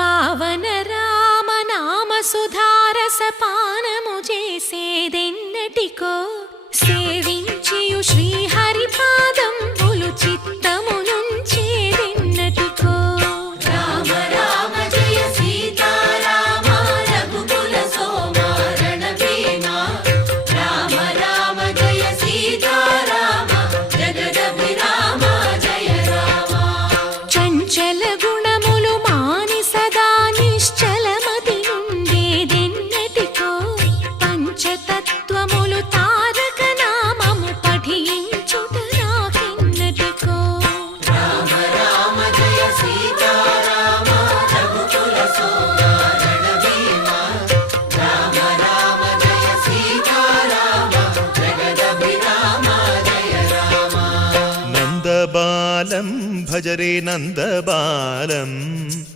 పావన రామనామ సుధారసపానము చేసేదెన్నటికో సేవించియు శ్రీహరి పాదంబులు చిత్తమునుంచేదెన్నటికో రామ రామ జయ సీతారామ రఘుకుల సోమ రణభీమ రామ రామ జయ సీతారామ జగదభిరామ జయ రామ చంచల గుణములు మాని సదా నిశ్చలమతి నుండేదెన్నటికో పంచతత్వములు తారక నామము పఠించుట నాకెన్నటికో రామ రామ జయ సీతారామ రఘుకుల సోమ రణభీమ రామ రామ జయ సీతారామ జగదభిరామ జయ రామ నందబాలం భజరే నందబాలం